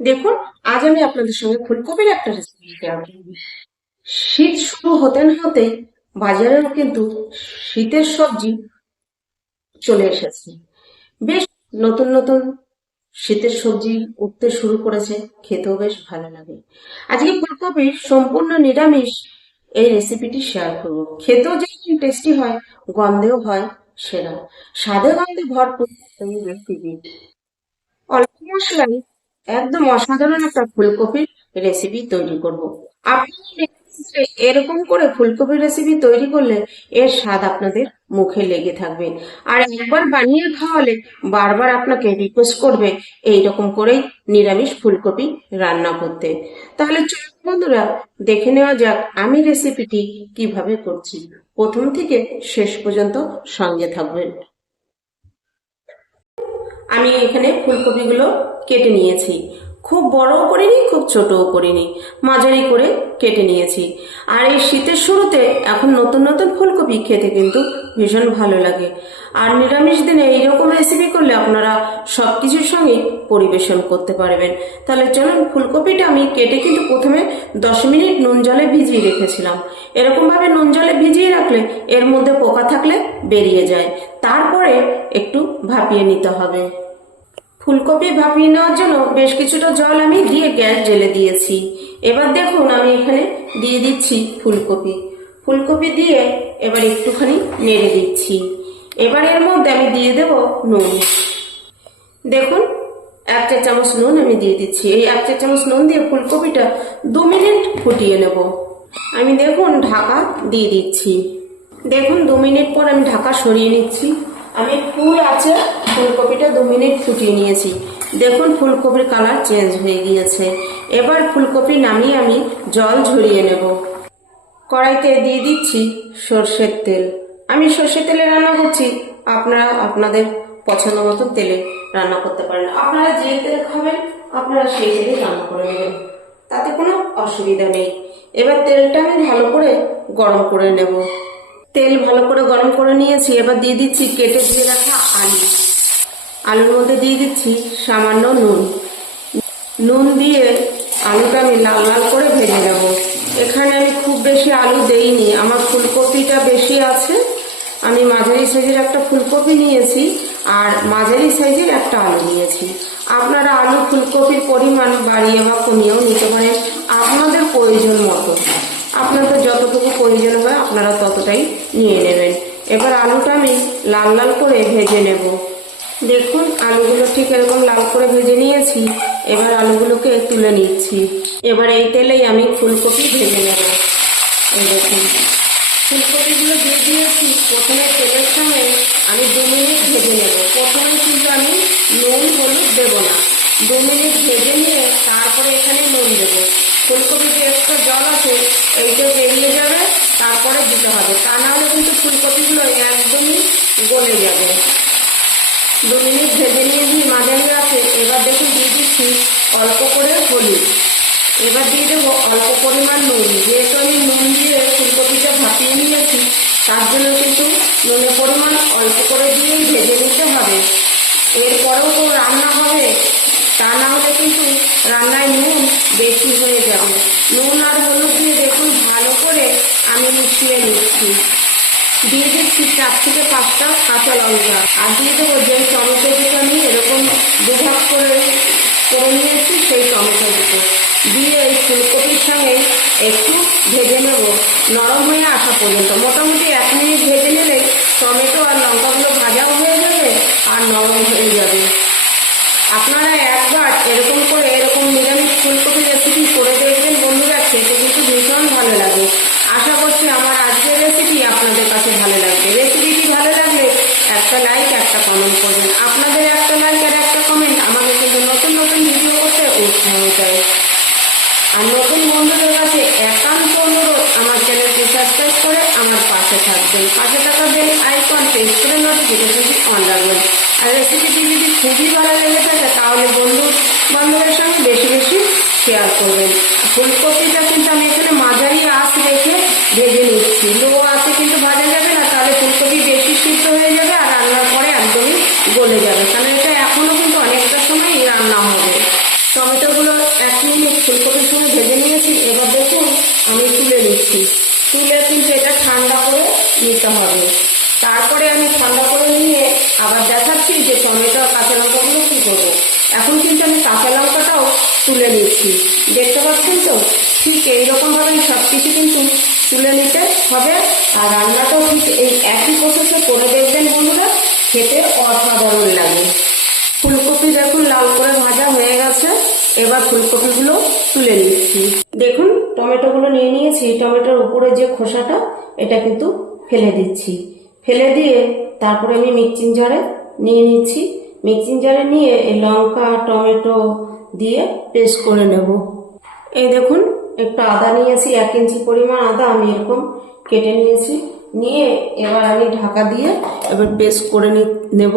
দেখুন, আজ আমি আপনাদের সঙ্গে ফুলকপির একটা রেসিপি শেয়ার শীত শুরু হতে না হতে বাজারেও কিন্তু শীতের সবজি চলে এসেছে। বেশ নতুন নতুন শীতের সবজি উঠতে শুরু করেছে, খেতেও বেশ ভালো লাগে। আজকে ফুলকপির সম্পূর্ণ নিরামিষ এই রেসিপিটি শেয়ার করব। খেতেও যেমন টেস্টি হয়, গন্ধেও হয়, সেরা। স্বাদে গন্ধে ভরপুর রেসিপি অল্প মশলায় একদম অসাধারণ একটা ফুলকপির রেসিপি তৈরি করব। আপনারা এরকম করে ফুলকপির রেসিপি তৈরি করলে এর স্বাদ আপনাদের মুখে লেগে থাকবে। আর একবার বানিয়ে খাওয়ালে বারবার আপনাকে রিকোয়েস্ট করবে এই রকম করেই নিরামিষ ফুলকপি রান্না করতে। তাহলে চলুন বন্ধুরা, দেখে নেওয়া যাক আমি রেসিপিটি কীভাবে করছি। প্রথম থেকে শেষ পর্যন্ত সঙ্গে থাকবেন। আমি এখানে ফুলকপিগুলো কেটে নিয়েছি। খুব বড়ও করিনি, খুব ছোটও করিনি। মাঝারি করে কেটে নিয়েছি। আর এই শীতের শুরুতে এখন নতুন নতুন ফুলকপি খেতে কিন্তু ভীষণ ভালো লাগে। আর নিরামিষ দিনে এইরকম রেসিপি করলে আপনারা সব কিছুর সঙ্গে পরিবেশন করতে পারবেন। তাহলে চলুন ফুলকপিটা আমি কেটে কিন্তু প্রথমে দশ মিনিট নুন জলে ভিজিয়ে রেখেছিলাম। এরকমভাবে নুন জলে ভিজিয়ে রাখলে এর মধ্যে পোকা থাকলে বেরিয়ে যায়। তারপরে একটু ভাপিয়ে নিতে হবে। ফুলকপি ভাপিয়ে নেওয়ার জন্য বেশ কিছুটা জল আমি দিয়ে গ্যাস জ্বেলে দিয়েছি। এবার দেখুন আমি এখানে দিয়ে দিচ্ছি ফুলকপি। ফুলকপি দিয়ে এবার একটুখানি নেড়ে দিচ্ছি। এবার এর মধ্যে আমি দিয়ে দেব নুন। দেখুন, এক চা চামচ নুন আমি দিয়ে দিচ্ছি। এই এক চা চামচ নুন দিয়ে ফুলকপিটা দু মিনিট ফুটিয়ে নেব। আমি দেখুন ঢাকা দিয়ে দিচ্ছি। দেখুন, দু মিনিট পর আমি ঢাকা সরিয়ে নিচ্ছি। আমি ফুল আছে ফুলকপিটা দু মিনিট ফুটিয়ে নিয়েছি। দেখুন ফুলকপির কালার চেঞ্জ হয়ে গিয়েছে। এবার ফুলকপি নামিয়ে আমি জল ঝরিয়ে নেব। কড়াইতে দিয়ে দিচ্ছি সর্ষের তেল। আমি সর্ষের তেলে রান্না করছি। আপনারা আপনাদের পছন্দ মতো তেলে রান্না করতে পারেন। আপনারা যে তেলে খাবেন, আপনারা সেই তেলে রান্না করে নেবেন। তাতে কোনো অসুবিধা নেই। এবার তেলটা আমি ভালো করে গরম করে নেব। তেল ভালো করে গরম করে নিয়েছি। এবার দিয়ে দিচ্ছি কেটে দিয়ে রাখা আলু। আলুর মধ্যে দিয়ে দিচ্ছি সামান্য নুন। নুন দিয়ে আলুটা আমি লাল লাল করে ভেজে নেব। এখানে আমি খুব বেশি আলু দেইনি। আমার ফুলকপিটা বেশি আছে। আমি মাঝারি সাইজের একটা ফুলকপি নিয়েছি আর মাঝারি সাইজের একটা আলু নিয়েছি। আপনারা আলু ফুলকপির পরিমাণ বাড়িয়ে বা কমিয়েও নিতে পারেন। আপনাদের প্রয়োজন মতো। আপনাদের যতটুকু প্রয়োজন হয় আপনারা ততটাই নিয়ে নেবেন। এবার আলুটা আমি লাল লাল করে ভেজে নেব। দেখুন, আলুগুলো ঠিক এরকম লাল করে ভেজে নিয়েছি। এবার আলুগুলোকে তুলে নিচ্ছি। এবার এই তেলেই আমি ফুলকপি ভেজে নেব। এই দেখুন। ফুলকপিগুলো দিয়ে দিয়েছি প্রথমে তেলের সঙ্গে আমি দু মিনিট ভেজে নেব। প্রথমে কিন্তু আমি নুন, হলুদ দেবো না। দু মিনিট ভেজে নিয়ে তারপরে এখানে নুন দেবো। ফুলকপিতে এক্সট্রা জল আছে এইটা বেরিয়ে যাবে, তারপরে দিতে হবে। তা না হলে কিন্তু ফুলকপিগুলো একদমই গলে যাবে। দু মিনিট ভেজে নিয়েছি মাঝারি আছে, এবার দেখুন দিয়ে দিচ্ছি অল্প করে হলুদ। এবার দিয়ে দেবো অল্প পরিমাণ নুন। যেহেতু আমি নুন দিয়ে ফুলকপিটা ভাপিয়ে নিয়েছি, তার জন্য কিন্তু নুনের পরিমাণ অল্প করে দিয়েই ভেজে নিতে হবে। এরপরেও তো রান্না হবে, তা না হলে কিন্তু রান্নায় নুন বেশি হয়ে যাবে। নুন আর হলুদ দিয়ে দেখুন ভালো করে আমি মিশিয়ে নিচ্ছি। দিয়ে দিচ্ছি চার থেকে পাঁচটা কাঁচা লঙ্কা। আর দিয়ে দেবো যে টমেটো দুটো আমি এরকম দুভাগ করে করে নিয়েছি, সেই টমেটো দুটো। দিয়ে এই ফুলকপির সঙ্গে একটু ভেজে নেব। নরম হয়ে আসা পর্যন্ত। মোটামুটি এক মিনিট ভেজে নিলে টমেটো আর লঙ্কাগুলো ভাজাও হয়ে যাবে আর নরম হয়ে যাবে। আপনারা একবার এরকম করে এরকম নিরামিষ ফুলকপি রেসিপি করে দেখবেন বন্ধুরা, খেতে কিন্তু ভীষণ ভালো লাগে। আশা করছি আমার আজকের রেসিপি আপনাদের কাছে ভালো লাগবে। রেসিপিটি ভালো লাগলে একটা লাইক একটা কমেন্ট করবেন। আপনাদের একটা লাইক আর একটা কমেন্ট আমাকে কিন্তু নতুন নতুন ভিডিও করতে উৎসাহ দেয়। আর নতুন বন্ধুদের কাছে একান্ত অনুরোধ, আমার চ্যানেলটি সাবস্ক্রাইব করে আমার পাশে থাকবেন। পাশে থাকা বেল আইকন প্রেস করে নোটিফিকেশনটি অন রাখবেন। আর রেসিপিটি যদি খুবই ভালো লেগে থাকে, তাহলে বন্ধু বান্ধবের সঙ্গে বেশি বেশি শেয়ার করবেন। ফুলকপিটা কিন্তু আমি এখানে মাঝারি আঁচ রেখে ভেজে নিচ্ছি। লো আঁচে কিন্তু ভাজা যাবে না, তাহলে ফুলকপি বেশি সিদ্ধ হয়ে যাবে আর রান্নার পরে একদমই গলে যাবে। কারণ এটা এখনও কিন্তু অনেকটা সময় রান্না হবে টমেটোগুলো মিনিট ফুলকপির সঙ্গে ভেজে নিয়েছি, এবার দেখুন আমি তুলে নিচ্ছি। তুলে কিন্তু এটা ঠান্ডা করে নিতে হবে। তারপরে আমি ঠান্ডা করে নিয়ে আবার দেখাচ্ছি যে টমেটো আর কাঁচা লঙ্কাগুলো কী করব। এখন কিন্তু আমি কাঁচা লঙ্কাটাও তুলে নিচ্ছি। দেখতে পাচ্ছেন তো? ঠিক এইরকমভাবেই সব কিছু কিন্তু তুলে নিতে হবে। আর রান্নাটাও ঠিক এই একই প্রসেসে করে দেখবেন বন্ধুরা। খেতে অসাধারণ লাগে। এবার ফুলকপিগুলো তুলে নিচ্ছি। দেখুন, টমেটোগুলো নিয়ে নিয়েছি। টমেটোর উপরে যে খোসাটা, এটা কিন্তু ফেলে দিচ্ছি। ফেলে দিয়ে তারপরে আমি মিক্সিং জারে নিয়ে নিচ্ছি। মিক্সিং জারে নিয়ে লঙ্কা, টমেটো দিয়ে পেস্ট করে নেব। এই দেখুন, একটু আদা নিয়েছি, এক ইঞ্চি পরিমাণ আদা আমি এরকম কেটে নিয়েছি। নিয়ে এবার আমি ঢাকা দিয়ে এবার পেস্ট করে নেব।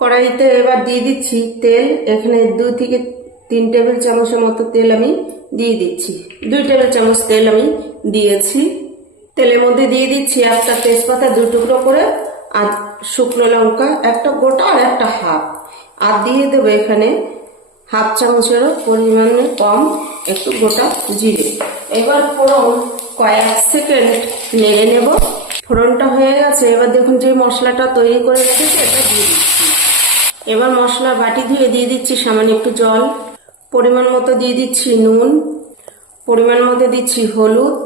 কড়াইতে এবার দিয়ে দিচ্ছি তেল। এখানে দুই থেকে তিন টেবিল চামচের মতো তেল আমি দিয়ে দিচ্ছি। দুই টেবিল চামচ তেল আমি দিয়েছি। তেলের মধ্যে দিয়ে দিচ্ছি একটা তেজপাতা দু টুকরো করে আর শুকনো লঙ্কা, একটা গোটা আর একটা হাফ। আর দিয়ে দেবো এখানে হাফ চামচেরও পরিমাণে কম একটু গোটা জিরে। এবার ফোড়ন কয়েক সেকেন্ড নেড়ে নেব। ফোড়নটা হয়ে গেছে। এবার দেখুন যে মশলাটা তৈরি করে রেখেছি এটা দিয়ে দিচ্ছি। এবার মশলা বাটি ধুয়ে দিয়ে দিচ্ছি সামান্য একটু জল। পরিমাণ মতো দিয়ে দিচ্ছি নুন, পরিমাণ মতো দিচ্ছি হলুদ,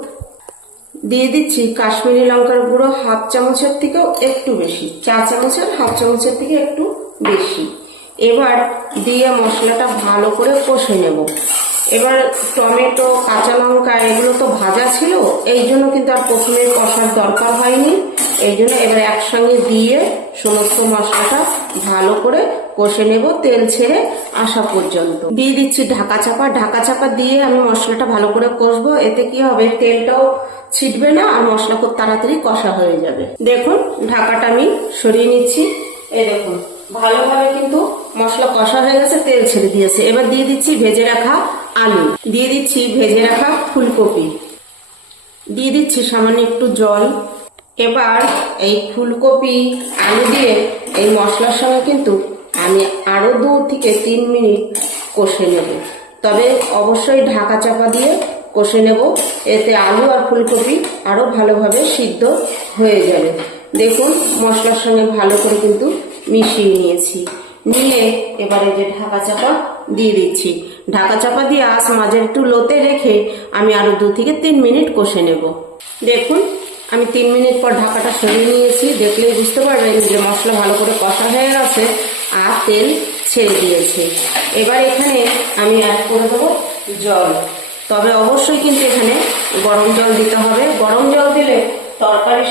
দিয়ে দিচ্ছি কাশ্মীরি লঙ্কার গুঁড়ো হাফ চামচের থেকেও একটু বেশি চা চামচের হাফ চামচের থেকে একটু বেশি। এবার দিয়ে মশলাটা ভালো করে কষে নেব। এবার টমেটো, কাঁচা লঙ্কা, এগুলো তো ভাজা ছিল, এই জন্য কিন্তু আর প্রথমে কষার দরকার হয়নি। এই জন্য এবার একসঙ্গে দিয়ে সমস্ত মশলাটা ভালো করে কষে নেব তেল ছেড়ে আসা পর্যন্ত। দিয়ে দিচ্ছি ঢাকা চাপা। ঢাকা চাপা দিয়ে আমি মশলাটা ভালো করে কষবো। এতে কি হবে? তেলটাও ছিটবে না আর মশলা খুব তাড়াতাড়ি কষা হয়ে যাবে। দেখুন, ঢাকাটা আমি সরিয়ে নিচ্ছি। এই দেখুন, ভালোভাবে কিন্তু মশলা কষা হয়ে গেছে, তেল ছেড়ে দিয়েছে। এবার দিয়ে দিচ্ছি ভেজে রাখা আলু। দিয়ে দিচ্ছি ভেজে রাখা ফুলকপি। দিয়ে দিচ্ছি সামান্য একটু জল। এবার এই ফুলকপি, আলু দিয়ে এই মশলার সঙ্গে কিন্তু আমি আরও দু থেকে তিন মিনিট কষে নেব। তবে অবশ্যই ঢাকা চাপা দিয়ে কষে নেব। এতে আলু আর ফুলকপি আরও ভালোভাবে সিদ্ধ হয়ে যাবে। দেখুন, মশলার সঙ্গে ভালো করে কিন্তু মিশিয়ে নিয়েছি। নিয়ে এবারে যে ঢাকা চাপা দিয়ে দিচ্ছি। ঢাকা চাপা দিয়ে আঁচ মাঝে একটু লোতে রেখে আমি আরও দু থেকে তিন মিনিট কষে নেব। দেখুন, আমি তিন মিনিট পর ঢাকাটা সরিয়ে নিয়েছি। দেখলেই বুঝতে পারবেন যে মশলা ভালো করে কষা হয়ে গেছে আর তেল ছেড়ে দিয়েছে। এবার এখানে আমি অ্যাড করে দেবো জল। তবে অবশ্যই কিন্তু এখানে গরম জল দিতে হবে। গরম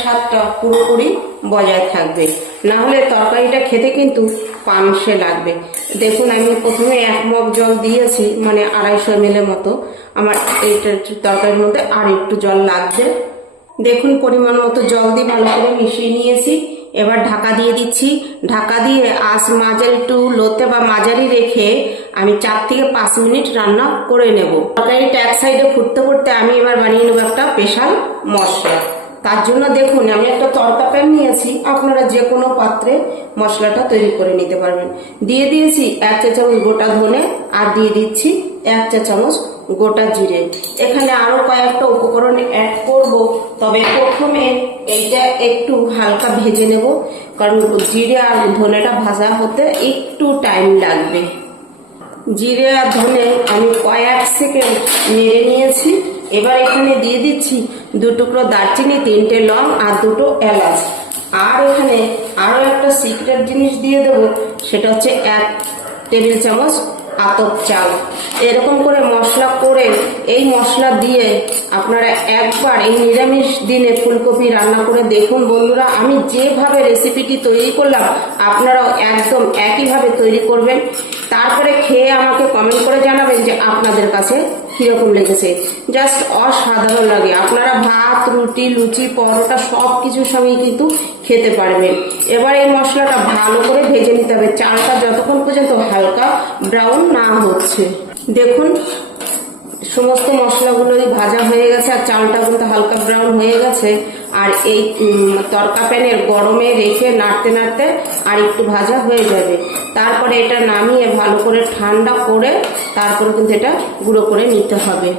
স্বাদটা পুরোপুরি বজায় থাকবে। না হলে তরকারিটা খেতে কিন্তু পানসে লাগবে। দেখুন, আমি প্রথমে এক মগ জল দিয়েছি মানে আড়াইশো এম মতো। আমার এইটার তরকারির মধ্যে আর একটু জল লাগবে। দেখুন, পরিমাণ মতো জল দিয়ে ভালো করে মিশিয়ে নিয়েছি। এবার ঢাকা দিয়ে দিচ্ছি। ঢাকা দিয়ে আঁচ মাঝারি একটু লোতে বা মাঝারি রেখে আমি চার থেকে পাঁচ মিনিট রান্না করে নেব। তরকারিটা এক সাইডে ফুটতে ফুটতে আমি এবার বানিয়ে নেব একটা স্পেশাল মশলা। তার জন্য দেখুন, আমি একটা তরকা প্যান নিয়েছি, আপনারা যে কোনো পাত্রে মশলাটা তৈরি করে নিতে পারবেন। দিয়ে দিয়েছি এক চা চামচ গোটা ধনে, আর দিয়ে দিচ্ছি এক চা চামচ গোটা জিরে। এখানে আরও কয়েকটা উপকরণ অ্যাড করব, তবে প্রথমে এইটা একটু হালকা ভেজে নেব, কারণ জিরে আর ধনেটা ভাজা হতে একটু টাইম লাগবে। জিরে আর ধনে আমি কয়েক সেকেন্ড নেড়ে নিয়েছি। এবার এখানে দিয়ে দিচ্ছি দু টুকরো দারচিনি, তিনটে লং আর দুটো এলাচ। আর এখানে আরও একটা সিক্রেট জিনিস দিয়ে দেবো, সেটা হচ্ছে এক টেবিল চামচ আতপ চাল। এরকম করে মশলা করে এই মশলা দিয়ে আপনারা একবার এই নিরামিষ দিনে ফুলকপি রান্না করে দেখুন বন্ধুরা, আমি যেভাবে রেসিপিটি তৈরি করলাম, আপনারাও একদম একইভাবে তৈরি করবেন। তারপরে খেয়ে আমাকে কমেন্ট করে জানাবেন যে আপনাদের কাছে কীরকম লেগেছে? জাস্ট অসাধারণ লাগে। আপনারা ভাত, রুটি, লুচি, পরোটা সব কিছুর সঙ্গেই কিন্তু খেতে পারবেন। এবার এই মশলাটা ভালো করে ভেজে নিতে হবে। চালটা যতক্ষণ পর্যন্ত হালকা ব্রাউন না হচ্ছে। দেখুন, সমস্ত মশলাগুলোই ভাজা হয়ে গেছে আর চালটা কিন্তু হালকা ব্রাউন হয়ে গেছে। আর এই তরকা প্যানের গরমে রেখে নাড়তে নাড়তে আর একটু ভাজা হয়ে যাবে। তারপরে এটা নামিয়ে ভালো করে ঠান্ডা করে তারপরে কিন্তু এটা গুঁড়ো করে নিতে হবে।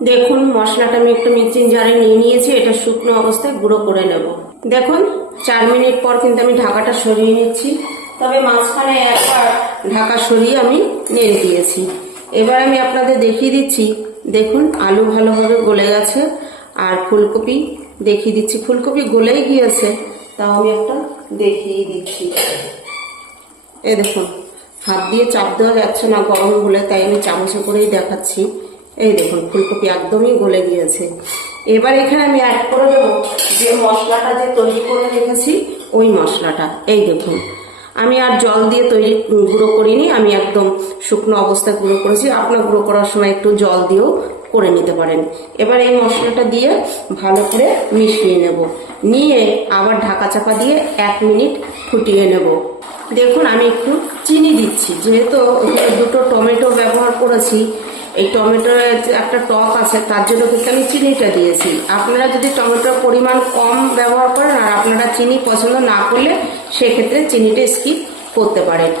দেখুন, মশলাটা আমি একটু মিক্সিং জারে নিয়ে নিয়েছি, এটা শুকনো অবস্থায় গুঁড়ো করে নেব। দেখুন, চার মিনিট পর কিন্তু আমি ঢাকাটা সরিয়ে নিচ্ছি। তবে মাঝখানে একবার ঢাকা সরিয়ে আমি নেড়ে দিয়েছি। এবার আমি আপনাদের দেখিয়ে দিচ্ছি, দেখুন, আলু ভালোভাবে গলে গেছে আর ফুলকপি দেখিয়ে দিচ্ছি। ফুলকপি গলেই গিয়েছে, তাও আমি একটা দেখিয়ে দিচ্ছি। এ দেখুন, হাত দিয়ে চাপ দেওয়া যাচ্ছে না, গরম বলে তাই আমি চামচে করেই দেখাচ্ছি। এই দেখুন, ফুলকপি একদমই গলে গিয়েছে। এবার এখানে আমি অ্যাড করে দেবো যে মশলাটা যে তৈরি করে রেখেছি, ওই মশলাটা। এই দেখুন আমি আর জল দিয়ে তৈরি গুঁড়ো করিনি, আমি একদম শুকনো অবস্থায় গুঁড়ো করেছি। আপনার গুঁড়ো করার সময় একটু জল দিয়েও করে নিতে পারেন। এবার এই মশলাটা দিয়ে ভালো করে মিশিয়ে নেব। নিয়ে আবার ঢাকা চাপা দিয়ে এক মিনিট ফুটিয়ে নেব। দেখুন, আমি একটু চিনি দিচ্ছি। যেহেতু দুটো টমেটো ব্যবহার করেছি এই টমেটোর একটা টক আছে, তার জন্য কিন্তু আমি চিনিটা দিয়েছি। আপনারা যদি টমেটোর পরিমাণ কম ব্যবহার করেন আর আপনারা চিনি পছন্দ না করলে সেক্ষেত্রে চিনিটা স্কিপ করতে পারেন।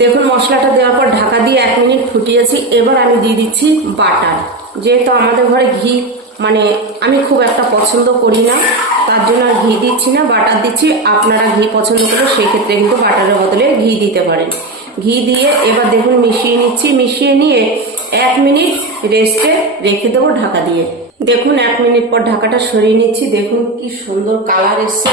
দেখুন, মশলাটা দেওয়ার পর ঢাকা দিয়ে এক মিনিট ফুটিয়েছি। এবার আমি দিয়ে দিচ্ছি বাটার। যেহেতু আমাদের ঘরে ঘি মানে আমি খুব একটা পছন্দ করি না, তার জন্য আর ঘি দিচ্ছি না, বাটার দিচ্ছি। আপনারা ঘি পছন্দ করলে সেক্ষেত্রে কিন্তু বাটারের বদলে ঘি দিতে পারেন। ঘি দিয়ে এবার দেখুন মিশিয়ে নিচ্ছি, মিশিয়ে নিয়ে এক মিনিট রেস্টে রেখে দেবো ঢাকা দিয়ে। দেখুন এক মিনিট পর ঢাকাটা সরিয়ে নিচ্ছি, দেখুন কি সুন্দর কালার এসছে।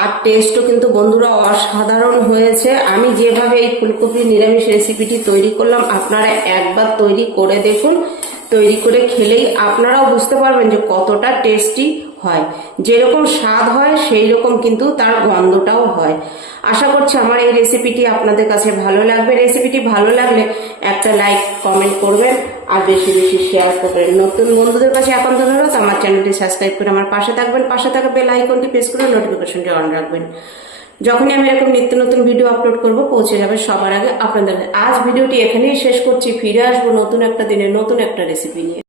আর টেস্টও কিন্তু বন্ধুরা অসাধারণ হয়েছে। আমি যেভাবে এই ফুলকপি নিরামিষ রেসিপিটি তৈরি করলাম, আপনারা একবার তৈরি করে দেখুন। তৈরি করে খেলেই আপনারাও বুঝতে পারবেন যে কতটা টেস্টি হয়। যেরকম স্বাদ হয় সেই রকম কিন্তু তার গন্ধটাও হয়। আশা করছি আমার এই রেসিপিটি আপনাদের কাছে ভালো লাগবে। রেসিপিটি ভালো লাগলে একটা লাইক কমেন্ট করবেন আর বেশি বেশি শেয়ার করবেন। নতুন বন্ধুদের কাছে এখন ধন্যবাদ। আমার চ্যানেলটি সাবস্ক্রাইব করে আমার পাশে থাকবেন। পাশে থাকা বেল আইকনটি প্রেস করে নোটিফিকেশনটি অন রাখবেন। যখনই আমি এরকম নিত্য নতুন ভিডিও আপলোড করব, পৌঁছে যাবে সবার আগে আপনাদের। আজ ভিডিওটি এখানেই শেষ করছি। ফিরে আসব নতুন একটা দিনে, নতুন একটা রেসিপি নিয়ে।